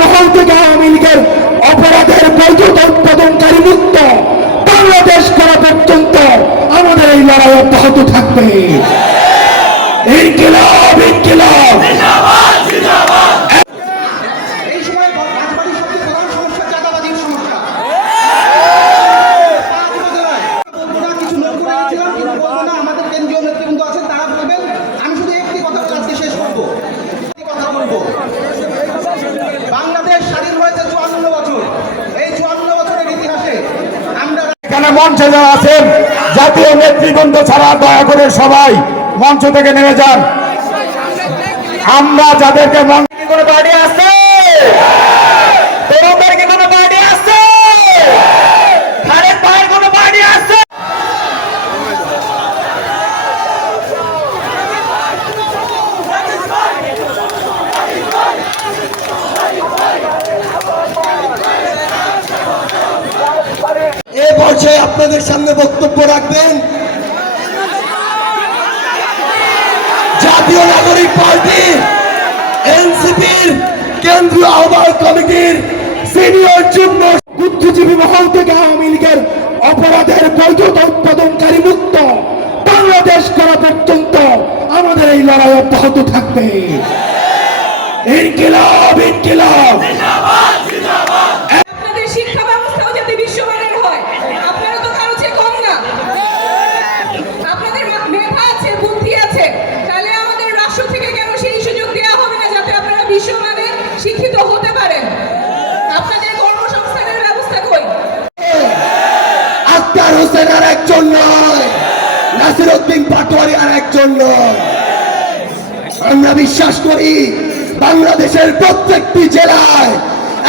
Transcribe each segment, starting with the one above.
মহল থেকে আওয়ামী লীগের অপরাধের বৈধ উৎপাদনকারী মুক্ত বাংলাদেশ করা পর্যন্ত আমাদের এই লড়াই অব্যাহত থাকবে। এই ইনকিলাব এখানে মঞ্চে যারা আছেন? জাতীয় নেতৃবৃন্দ ছাড়া দয়া করে সবাই মঞ্চ থেকে নেমে যান। আমরা যাদেরকে মঞ্চ করে দাঁড়িয়ে আছে পর্যায়ে আপনাদের সামনে বক্তব্য রাখবেন। জাতীয় নাগরিক পার্টি, এনসিপির কেন্দ্রীয় আহ্বায়ক কমিটির সিনিয়র যুগ্ম বুদ্ধিজীবী মহল থেকে আওয়ামী লীগের অপরাধের বৈধতা উৎপাদনকারী মুক্ত বাংলাদেশ করা পর্যন্ত আমাদের এই লড়াই অব্যাহত থাকবে। ইনকিলাব ইনকিলাব। কই? আক্তার হোসেন আর একজন নয় পাটোয়ারি আর একজন নয়। আমরা বিশ্বাস করি বাংলাদেশের প্রত্যেকটি জেলায়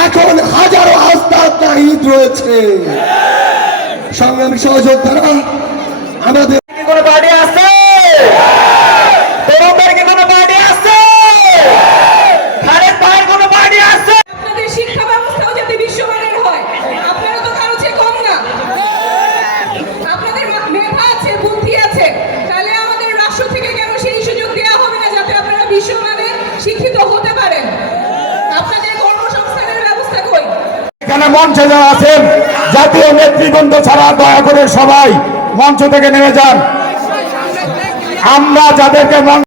এখন হাজারো আস্তার তাহিদ রয়েছে। সংগ্রামী সহযোদ্ধারা, আমাদের বিশ্বমানের শিক্ষিত হতে পারেন। এখানে মঞ্চে যারা আছেন, জাতীয় নেতৃবৃন্দ ছাড়া দয়া করে সবাই মঞ্চ থেকে নেমে যান। আমরা যাদেরকে